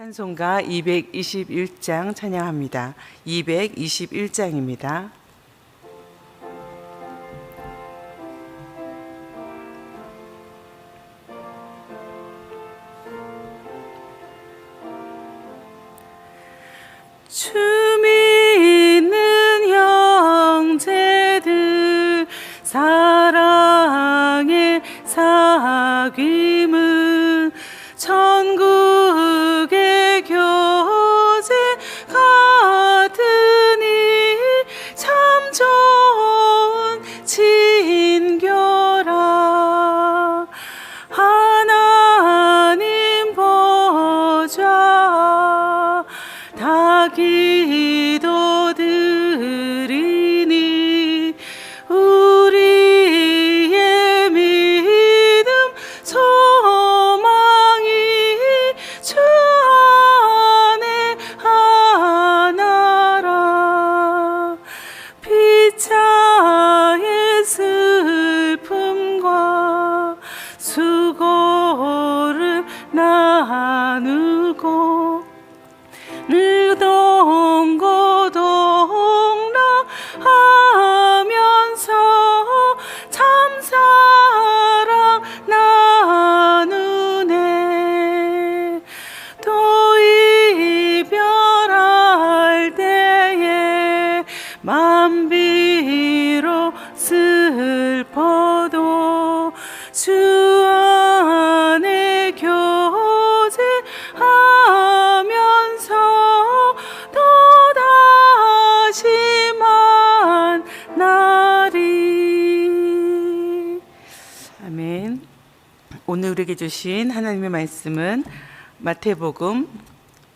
찬송가 221장 찬양합니다. 221장입니다. 주 믿는 형제들 사랑의 사귐은 천국의 교제 같으니 참 좋은 친교라. 하나님 보좌 다 기도드리니 우리의 믿음 소망이 주 안에 하나라. 피차의 슬픔과 수고를 나누고 늘 동고동락하면서 참 사랑 나누네. 또 이별할 때에 맘비로 슬퍼도 주 안에 교제하면서 또다시 만나리. 아멘. 오늘 우리에게 주신 하나님의 말씀은 마태복음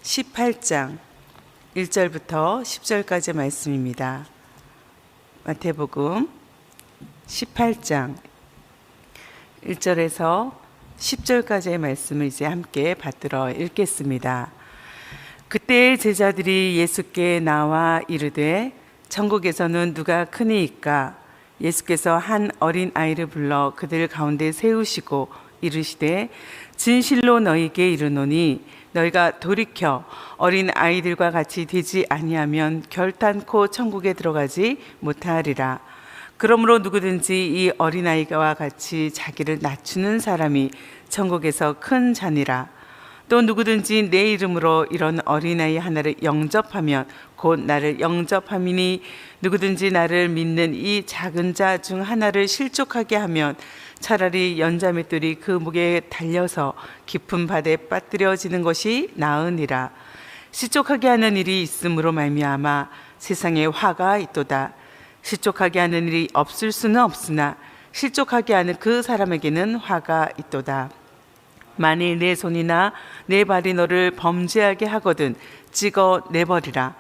18장 1절부터 10절까지의 말씀입니다. 마태복음 18장 1절에서 10절까지의 말씀을 이제 함께 받들어 읽겠습니다. 그때 제자들이 예수께 나와 이르되 천국에서는 누가 크니이까? 예수께서 한 어린 아이를 불러 그들 가운데 세우시고 이르시되 진실로 너희에게 이르노니 너희가 돌이켜 어린 아이들과 같이 되지 아니하면 결단코 천국에 들어가지 못하리라. 그러므로 누구든지 이 어린아이와 같이 자기를 낮추는 사람이 천국에서 큰 자니라. 또 누구든지 내 이름으로 이런 어린아이 하나를 영접하면 곧 나를 영접함이니 누구든지 나를 믿는 이 작은 자 중 하나를 실족하게 하면 차라리 연자맷돌이 그 목에 달려서 깊은 바다에 빠뜨려지는 것이 나으니라. 실족하게 하는 일이 있음으로 말미암아 세상에 화가 있도다. 실족하게 하는 일이 없을 수는 없으나 실족하게 하는 그 사람에게는 화가 있도다. 만일 내 손이나 내 발이 너를 범죄하게 하거든 찍어 내버리라.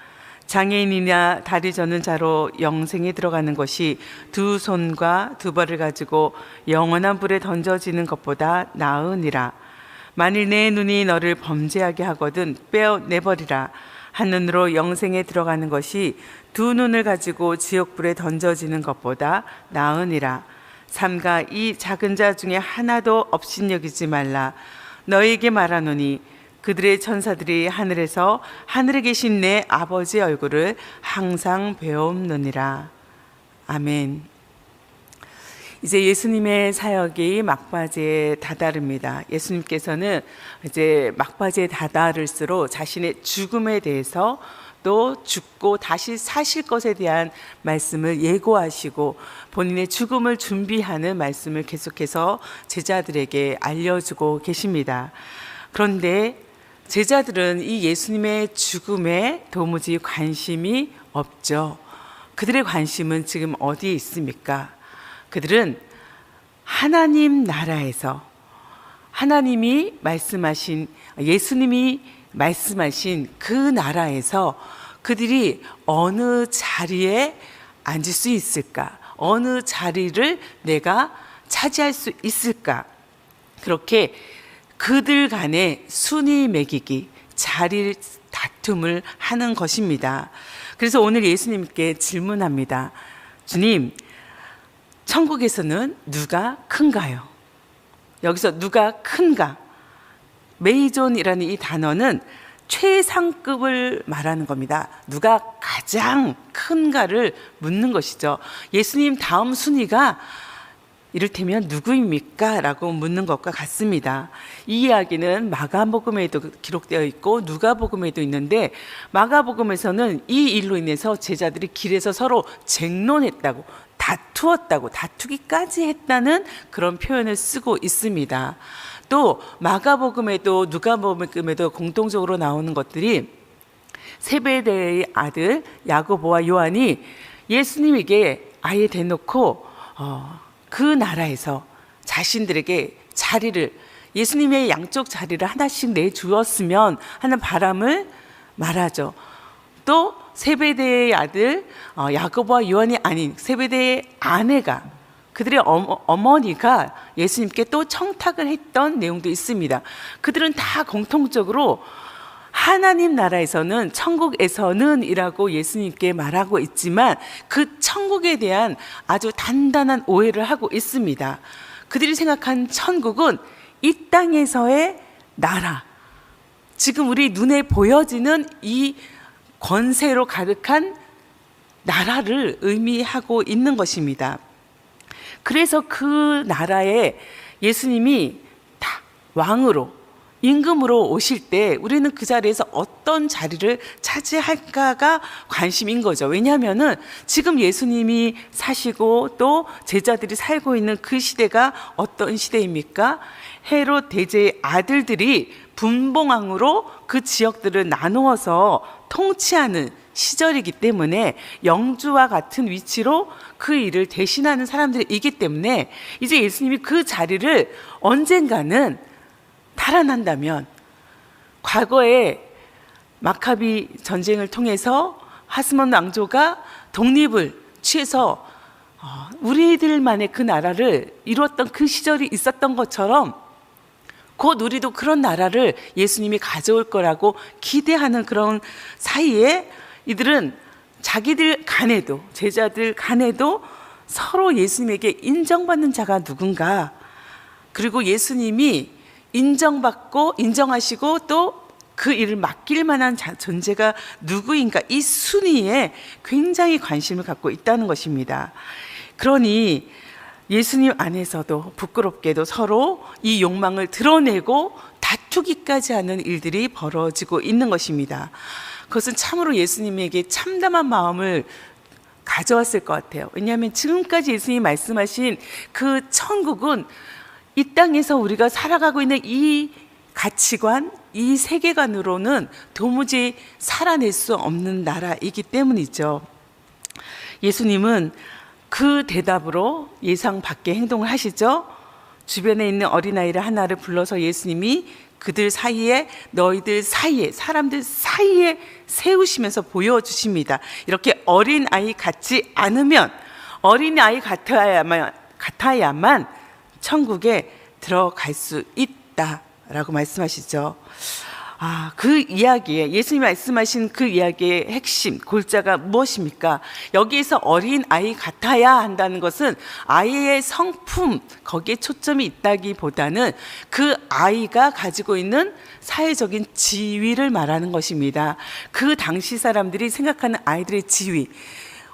장애인이나 다리 저는 자로 영생에 들어가는 것이 두 손과 두 발을 가지고 영원한 불에 던져지는 것보다 나으니라. 만일 내 눈이 너를 범죄하게 하거든 빼어 내버리라. 한 눈으로 영생에 들어가는 것이 두 눈을 가지고 지옥불에 던져지는 것보다 나으니라. 삼가 이 작은 자 중에 하나도 업신여기지 말라. 너희에게 말하노니 그들의 천사들이 하늘에서 하늘에 계신 내 아버지의 얼굴을 항상 배움느니라. 아멘. 이제 예수님의 사역이 막바지에 다다릅니다. 예수님께서는 이제 막바지에 다다를수록 자신의 죽음에 대해서 또 죽고 다시 사실 것에 대한 말씀을 예고하시고 본인의 죽음을 준비하는 말씀을 계속해서 제자들에게 알려주고 계십니다. 그런데 제자들은 이 예수님의 죽음에 도무지 관심이 없죠. 그들의 관심은 지금 어디에 있습니까? 그들은 하나님 나라에서 하나님이 말씀하신 예수님이 말씀하신 그 나라에서 그들이 어느 자리에 앉을 수 있을까? 어느 자리를 내가 차지할 수 있을까? 그렇게 그들 간의 순위 매기기, 자리 다툼을 하는 것입니다. 그래서 오늘 예수님께 질문합니다. 주님, 천국에서는 누가 큰가요? 여기서 누가 큰가? 메이존이라는 이 단어는 최상급을 말하는 겁니다. 누가 가장 큰가를 묻는 것이죠. 예수님 다음 순위가 이를테면 누구입니까? 라고 묻는 것과 같습니다. 이 이야기는 마가복음에도 기록되어 있고 누가복음에도 있는데, 마가복음에서는 이 일로 인해서 제자들이 길에서 서로 쟁론했다고, 다투었다고, 다투기까지 했다는 그런 표현을 쓰고 있습니다. 또 마가복음에도 누가복음에도 공통적으로 나오는 것들이, 세베대의 아들 야고보와 요한이 예수님에게 아예 대놓고 그 나라에서 자신들에게 자리를, 예수님의 양쪽 자리를 하나씩 내주었으면 하는 바람을 말하죠. 또 세베대의 아들 야고보와 요한이 아닌 세베대의 아내가, 그들의 어머니가 예수님께 또 청탁을 했던 내용도 있습니다. 그들은 다 공통적으로 하나님 나라에서는, 천국에서는 이라고 예수님께 말하고 있지만 그 천국에 대한 아주 단단한 오해를 하고 있습니다. 그들이 생각한 천국은 이 땅에서의 나라, 지금 우리 눈에 보여지는 이 권세로 가득한 나라를 의미하고 있는 것입니다. 그래서 그 나라에 예수님이 다 왕으로, 임금으로 오실 때 우리는 그 자리에서 어떤 자리를 차지할까가 관심인 거죠. 왜냐하면은 지금 예수님이 사시고 또 제자들이 살고 있는 그 시대가 어떤 시대입니까? 헤롯 대제의 아들들이 분봉왕으로 그 지역들을 나누어서 통치하는 시절이기 때문에 영주와 같은 위치로 그 일을 대신하는 사람들이기 때문에 이제 예수님이 그 자리를 언젠가는 탈환한다면, 과거에 마카비 전쟁을 통해서 하스몬 왕조가 독립을 취해서 우리들만의 그 나라를 이루었던 그 시절이 있었던 것처럼 곧 우리도 그런 나라를 예수님이 가져올 거라고 기대하는 그런 사이에 이들은 자기들 간에도, 제자들 간에도 서로 예수님에게 인정받는 자가 누군가, 그리고 예수님이 인정받고 인정하시고 또 그 일을 맡길 만한 존재가 누구인가, 이 순위에 굉장히 관심을 갖고 있다는 것입니다. 그러니 예수님 안에서도 부끄럽게도 서로 이 욕망을 드러내고 다투기까지 하는 일들이 벌어지고 있는 것입니다. 그것은 참으로 예수님에게 참담한 마음을 가져왔을 것 같아요. 왜냐하면 지금까지 예수님이 말씀하신 그 천국은 이 땅에서 우리가 살아가고 있는 이 가치관, 이 세계관으로는 도무지 살아낼 수 없는 나라이기 때문이죠. 예수님은 그 대답으로 예상 밖의 행동을 하시죠. 주변에 있는 어린아이를 하나를 불러서 예수님이 그들 사이에, 너희들 사이에, 사람들 사이에 세우시면서 보여주십니다. 이렇게 어린아이 같지 않으면, 어린아이 같아야만 천국에 들어갈 수 있다라고 말씀하시죠. 그 이야기에, 예수님이 말씀하신 그 이야기의 핵심, 골자가 무엇입니까? 여기에서 어린아이 같아야 한다는 것은 아이의 성품, 거기에 초점이 있다기보다는 그 아이가 가지고 있는 사회적인 지위를 말하는 것입니다. 그 당시 사람들이 생각하는 아이들의 지위,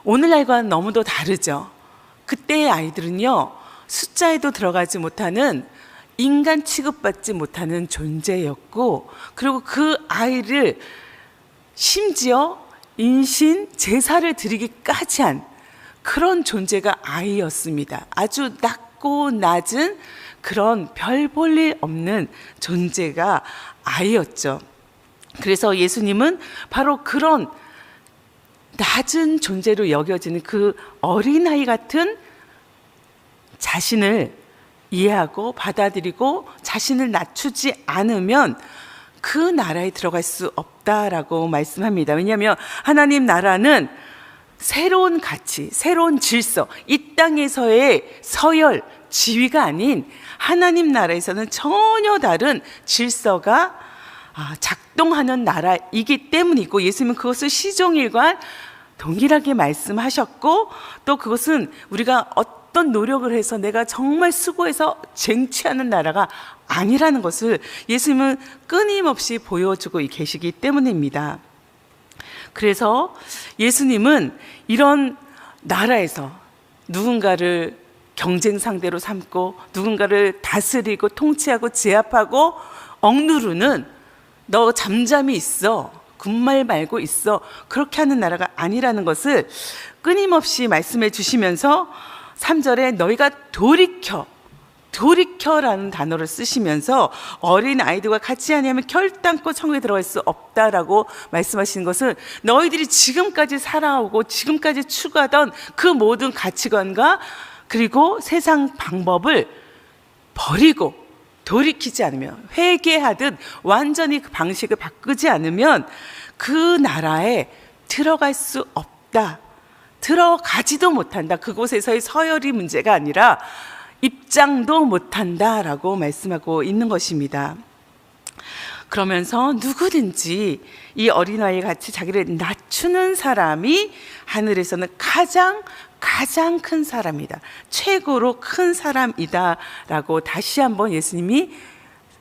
오늘날과는 너무도 다르죠. 그때의 아이들은요, 숫자에도 들어가지 못하는, 인간 취급받지 못하는 존재였고, 그리고 그 아이를 심지어 인신, 제사를 드리기까지 한 그런 존재가 아이였습니다. 아주 낮고 낮은 그런 별 볼 일 없는 존재가 아이였죠. 그래서 예수님은 바로 그런 낮은 존재로 여겨지는 그 어린아이 같은 자신을 이해하고 받아들이고 자신을 낮추지 않으면 그 나라에 들어갈 수 없다라고 말씀합니다. 왜냐하면 하나님 나라는 새로운 가치, 새로운 질서, 이 땅에서의 서열, 지위가 아닌 하나님 나라에서는 전혀 다른 질서가 작동하는 나라이기 때문이고, 예수님은 그것을 시종일관 동일하게 말씀하셨고, 또 그것은 우리가 어떤 노력을 해서 내가 정말 수고해서 쟁취하는 나라가 아니라는 것을 예수님은 끊임없이 보여주고 계시기 때문입니다. 그래서 예수님은 이런 나라에서 누군가를 경쟁 상대로 삼고 누군가를 다스리고 통치하고 제압하고 억누르는, 너 잠잠히 있어, 군말 말고 있어, 그렇게 하는 나라가 아니라는 것을 끊임없이 말씀해 주시면서 3절에 너희가 돌이켜라는 단어를 쓰시면서 어린 아이들과 같이 하냐면 결단코 천국에 들어갈 수 없다라고 말씀하시는 것은 너희들이 지금까지 살아오고 지금까지 추구하던 그 모든 가치관과 그리고 세상 방법을 버리고 돌이키지 않으면, 회개하듯 완전히 그 방식을 바꾸지 않으면 그 나라에 들어갈 수 없다, 들어가지도 못한다. 그곳에서의 서열이 문제가 아니라 입장도 못한다라고 말씀하고 있는 것입니다. 그러면서 누구든지 이 어린아이 같이 자기를 낮추는 사람이 하늘에서는 가장 큰 사람이다, 최고로 큰 사람이다 라고 다시 한번 예수님이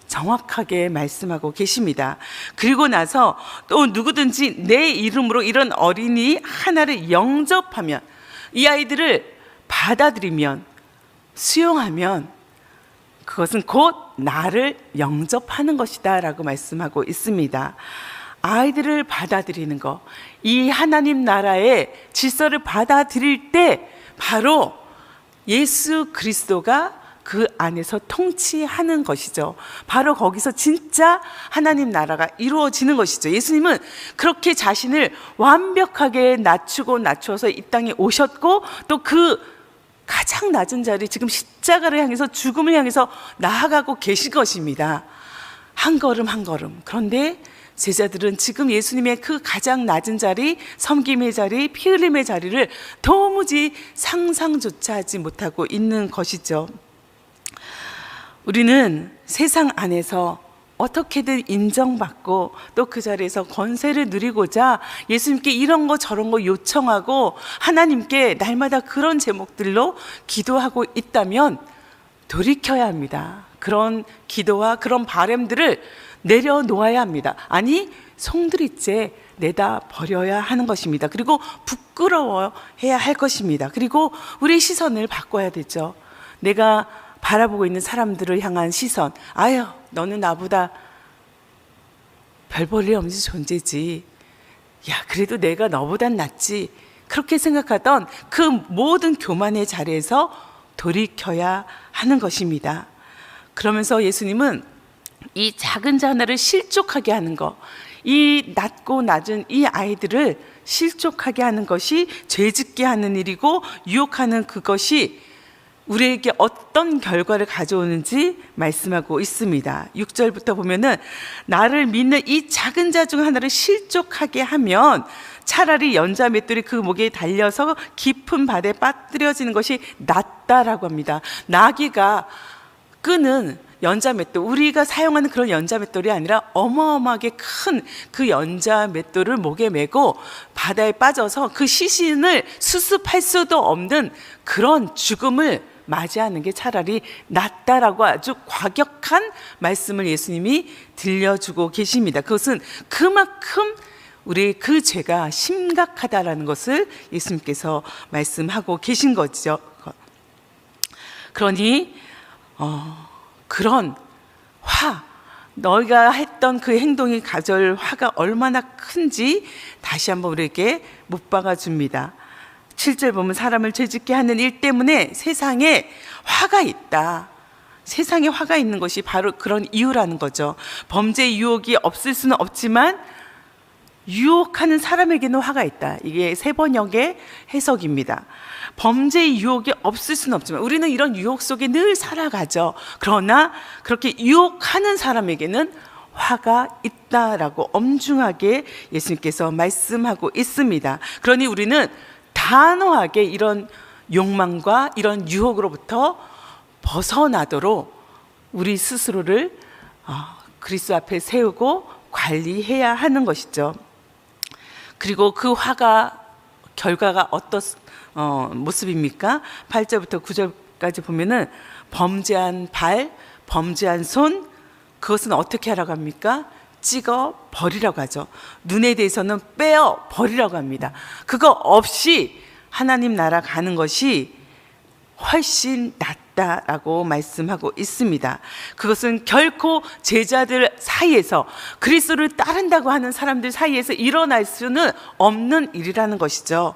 정확하게 말씀하고 계십니다. 그리고 나서 또 누구든지 내 이름으로 이런 어린이 하나를 영접하면, 이 아이들을 받아들이면, 수용하면 그것은 곧 나를 영접하는 것이다 라고 말씀하고 있습니다. 아이들을 받아들이는 것, 이 하나님 나라의 질서를 받아들일 때 바로 예수 그리스도가 그 안에서 통치하는 것이죠. 바로 거기서 진짜 하나님 나라가 이루어지는 것이죠. 예수님은 그렇게 자신을 완벽하게 낮추어서 이 땅에 오셨고, 또 그 가장 낮은 자리, 지금 십자가를 향해서, 죽음을 향해서 나아가고 계신 것입니다. 한 걸음 한 걸음. 그런데 제자들은 지금 예수님의 그 가장 낮은 자리, 섬김의 자리, 피 흘림의 자리를 도무지 상상조차 하지 못하고 있는 것이죠. 우리는 세상 안에서 어떻게든 인정받고 또 그 자리에서 권세를 누리고자 예수님께 이런 거 저런 거 요청하고 하나님께 날마다 그런 제목들로 기도하고 있다면 돌이켜야 합니다. 그런 기도와 그런 바람들을 내려놓아야 합니다. 아니, 송두리째 내다 버려야 하는 것입니다. 그리고 부끄러워해야 할 것입니다. 그리고 우리 시선을 바꿔야 되죠. 내가 바라보고 있는 사람들을 향한 시선, 아유, 너는 나보다 별 볼 일 없는 존재지, 야, 그래도 내가 너보단 낫지, 그렇게 생각하던 그 모든 교만의 자리에서 돌이켜야 하는 것입니다. 그러면서 예수님은 이 작은 자 하나를 실족하게 하는 것, 이 낮고 낮은 이 아이들을 실족하게 하는 것이 죄짓게 하는 일이고, 유혹하는 그것이 우리에게 어떤 결과를 가져오는지 말씀하고 있습니다. 6절부터 보면은 나를 믿는 이 작은 자 중 하나를 실족하게 하면 차라리 연자 맷돌이 그 목에 달려서 깊은 바다에 빠뜨려지는 것이 낫다라고 합니다. 나귀가 끄는 연자 맷돌, 우리가 사용하는 그런 연자 맷돌이 아니라 어마어마하게 큰 그 연자 맷돌을 목에 메고 바다에 빠져서 그 시신을 수습할 수도 없는 그런 죽음을 맞이하는 게 차라리 낫다라고 아주 과격한 말씀을 예수님이 들려주고 계십니다. 그것은 그만큼 우리 그 죄가 심각하다라는 것을 예수님께서 말씀하고 계신 거죠. 그러니 그런 너희가 했던 그 행동이 가져올 화가 얼마나 큰지 다시 한번 우리에게 못 박아 줍니다. 7절 보면 사람을 죄짓게 하는 일 때문에 세상에 화가 있다. 세상에 화가 있는 것이 바로 그런 이유라는 거죠. 범죄 유혹이 없을 수는 없지만 유혹하는 사람에게는 화가 있다. 이게 세번역의 해석입니다. 범죄 유혹이 없을 수는 없지만 우리는 이런 유혹 속에 늘 살아가죠. 그러나 그렇게 유혹하는 사람에게는 화가 있다라고 엄중하게 예수님께서 말씀하고 있습니다. 그러니 우리는 단호하게 이런 욕망과 이런 유혹으로부터 벗어나도록 우리 스스로를 그리스도 앞에 세우고 관리해야 하는 것이죠. 그리고 그 화가 결과가 어떤 모습입니까? 8절부터 9절까지 보면은 범죄한 발, 범죄한 손, 그것은 어떻게 하라고 합니까? 찍어 버리라고 하죠. 눈에 대해서는 빼어 버리라고 합니다. 그거 없이 하나님 나라 가는 것이 훨씬 낫다라고 말씀하고 있습니다. 그것은 결코 제자들 사이에서, 그리스도를 따른다고 하는 사람들 사이에서 일어날 수는 없는 일이라는 것이죠.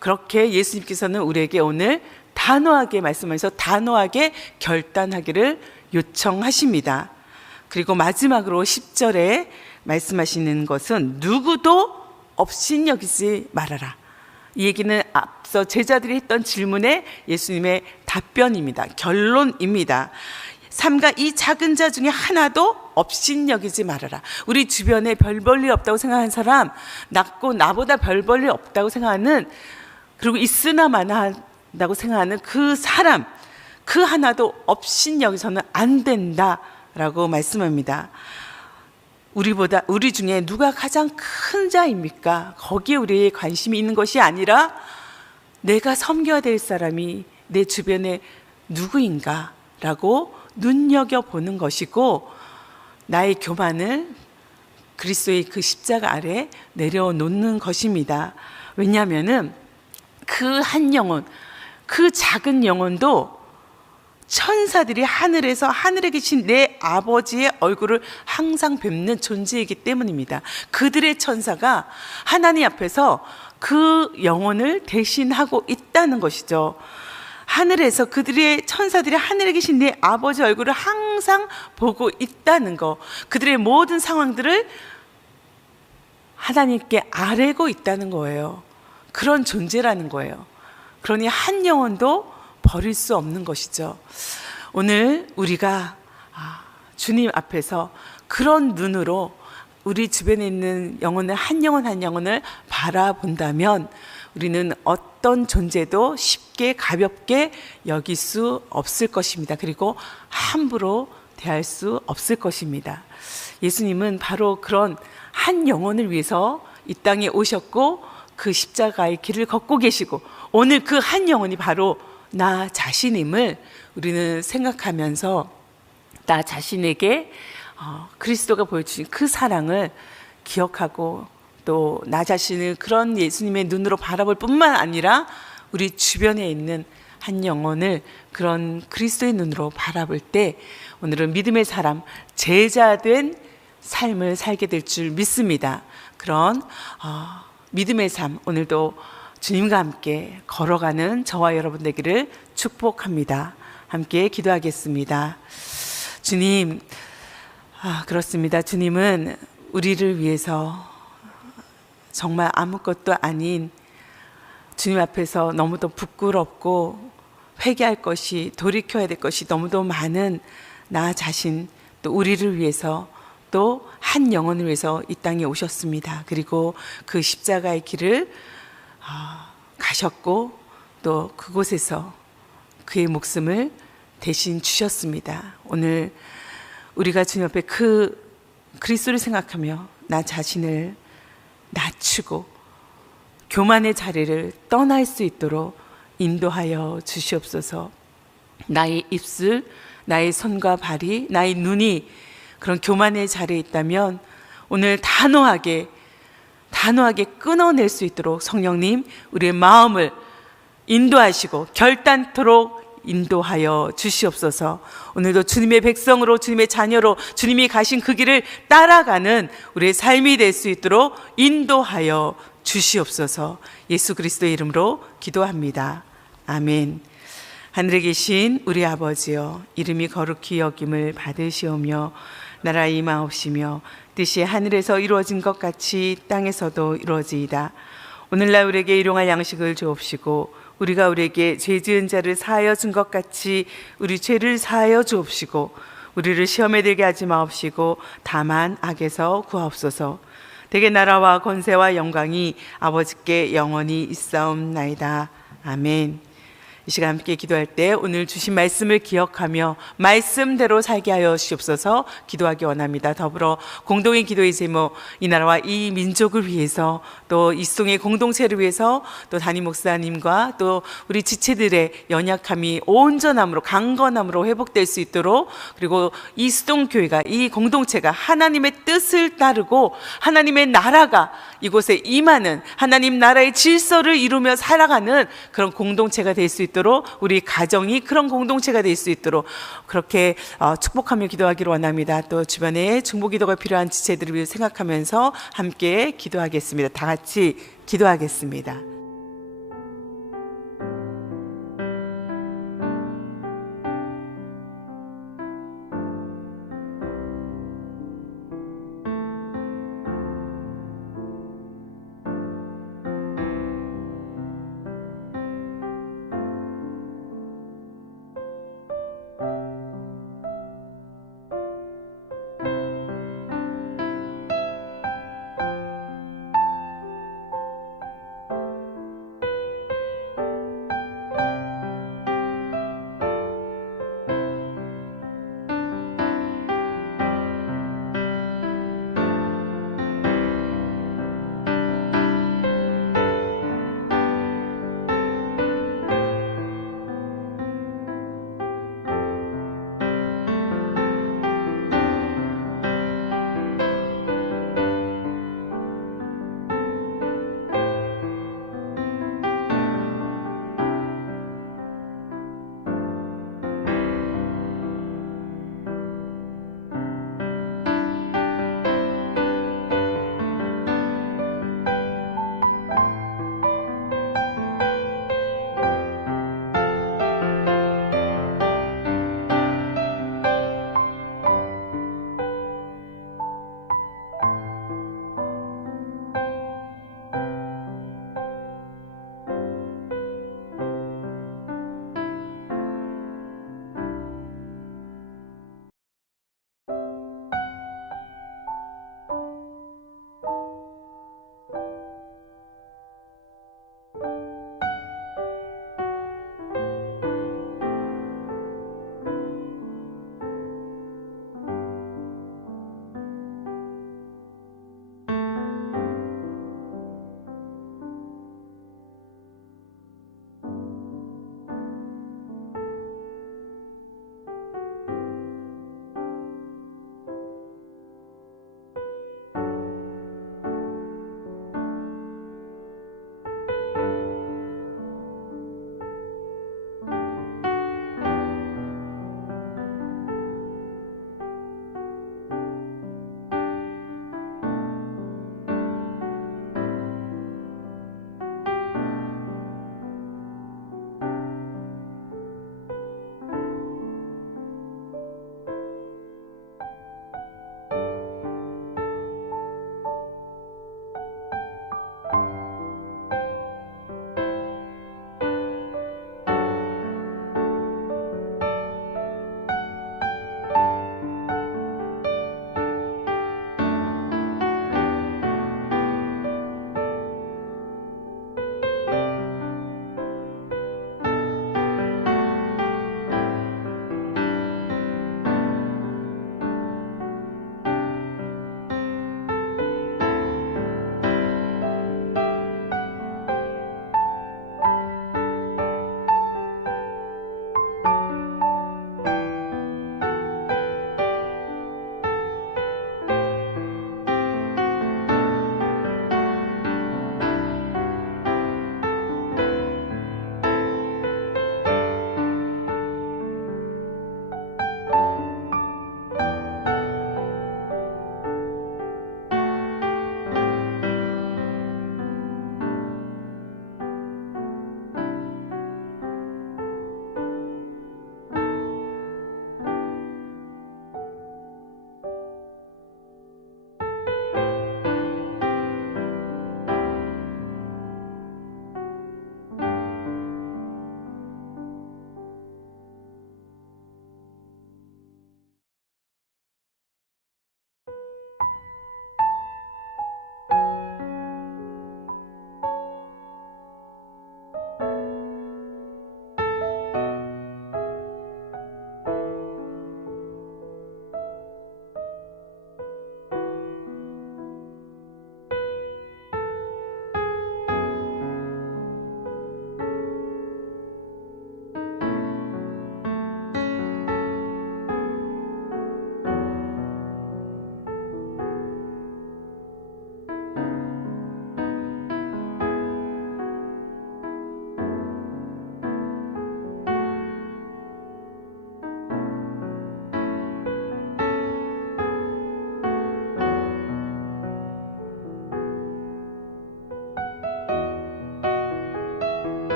그렇게 예수님께서는 우리에게 오늘 단호하게 말씀하셔서 단호하게 결단하기를 요청하십니다. 그리고 마지막으로 10절에 말씀하시는 것은 누구도 업신여기지 말아라. 이 얘기는 앞서 제자들이 했던 질문에 예수님의 답변입니다. 결론입니다. 삼가 이 작은 자 중에 하나도 업신여기지 말아라. 우리 주변에 별 볼 일 없다고 생각하는 사람, 낮고 나보다 별 볼 일 없다고 생각하는, 그리고 있으나 마나하다고 생각하는 그 사람, 그 하나도 업신여기서는 안 된다라고 말씀합니다. 우리 중에 누가 가장 큰 자입니까? 거기에 우리의 관심이 있는 것이 아니라 내가 섬겨야 될 사람이 내 주변에 누구인가 라고 눈여겨보는 것이고, 나의 교만을 그리스도의 그 십자가 아래 내려놓는 것입니다. 왜냐하면 그 한 영혼, 그 작은 영혼도 천사들이 하늘에서 하늘에 계신 내 아버지의 얼굴을 항상 뵙는 존재이기 때문입니다. 그들의 천사가 하나님 앞에서 그 영혼을 대신하고 있다는 것이죠. 하늘에서 그들의 천사들이 하늘에 계신 내 아버지 얼굴을 항상 보고 있다는 것, 그들의 모든 상황들을 하나님께 아뢰고 있다는 거예요. 그런 존재라는 거예요. 그러니 한 영혼도 버릴 수 없는 것이죠. 오늘 우리가 주님 앞에서 그런 눈으로 우리 주변에 있는 영혼을 한 영혼 한 영혼을 바라본다면 우리는 어떤 존재도 쉽게 가볍게 여길 수 없을 것입니다. 그리고 함부로 대할 수 없을 것입니다. 예수님은 바로 그런 한 영혼을 위해서 이 땅에 오셨고 그 십자가의 길을 걷고 계시고, 오늘 그 한 영혼이 바로 나 자신임을 우리는 생각하면서 나 자신에게 그리스도가 보여주신 그 사랑을 기억하고, 또 나 자신을 그런 예수님의 눈으로 바라볼 뿐만 아니라 우리 주변에 있는 한 영혼을 그런 그리스도의 눈으로 바라볼 때 오늘은 믿음의 사람, 제자된 삶을 살게 될 줄 믿습니다. 그런 믿음의 삶, 오늘도 주님과 함께 걸어가는 저와 여러분 되기를 축복합니다. 함께 기도하겠습니다. 주님, 그렇습니다. 주님은 우리를 위해서 정말 아무것도 아닌, 주님 앞에서 너무도 부끄럽고 회개할 것이, 돌이켜야 될 것이 너무도 많은 나 자신, 또 우리를 위해서, 또 한 영혼을 위해서 이 땅에 오셨습니다. 그리고 그 십자가의 길을 가셨고, 또 그곳에서 그의 목숨을 대신 주셨습니다. 오늘 우리가 주님 앞에 그 그리스도를 생각하며 나 자신을 낮추고 교만의 자리를 떠날 수 있도록 인도하여 주시옵소서. 나의 입술, 나의 손과 발이, 나의 눈이 그런 교만의 자리에 있다면 오늘 단호하게 끊어낼 수 있도록 성령님 우리의 마음을 인도하시고 결단토록 인도하여 주시옵소서. 오늘도 주님의 백성으로, 주님의 자녀로 주님이 가신 그 길을 따라가는 우리의 삶이 될 수 있도록 인도하여 주시옵소서. 예수 그리스도의 이름으로 기도합니다. 아멘. 하늘에 계신 우리 아버지여, 이름이 거룩히 여김을 받으시오며 나라 임하옵시며 뜻이 하늘에서 이루어진 것 같이 땅에서도 이루어지이다. 오늘날 우리에게 일용할 양식을 주옵시고 우리가 우리에게 죄 지은 자를 사하여 준 것 같이 우리 죄를 사하여 주옵시고 우리를 시험에 들게 하지 마옵시고 다만 악에서 구하옵소서. 대개 나라와 권세와 영광이 아버지께 영원히 있사옵나이다. 아멘. 이 시간 함께 기도할 때 오늘 주신 말씀을 기억하며 말씀대로 살게 하여 주옵소서. 기도하기 원합니다. 더불어 공동의 기도의 제목, 이 나라와 이 민족을 위해서, 또 이수동의 공동체를 위해서, 또 담임 목사님과 또 우리 지체들의 연약함이 온전함으로 강건함으로 회복될 수 있도록, 그리고 이수동 교회가, 이 공동체가 하나님의 뜻을 따르고 하나님의 나라가 이곳에 임하는, 하나님 나라의 질서를 이루며 살아가는 그런 공동체가 될 수 있도록, 우리 가정이 그런 공동체가 될 수 있도록 그렇게 축복하며 기도하기를 원합니다. 또 주변에 중보기도가 필요한 지체들을 생각하면서 함께 기도하겠습니다. 다 같이 기도하겠습니다.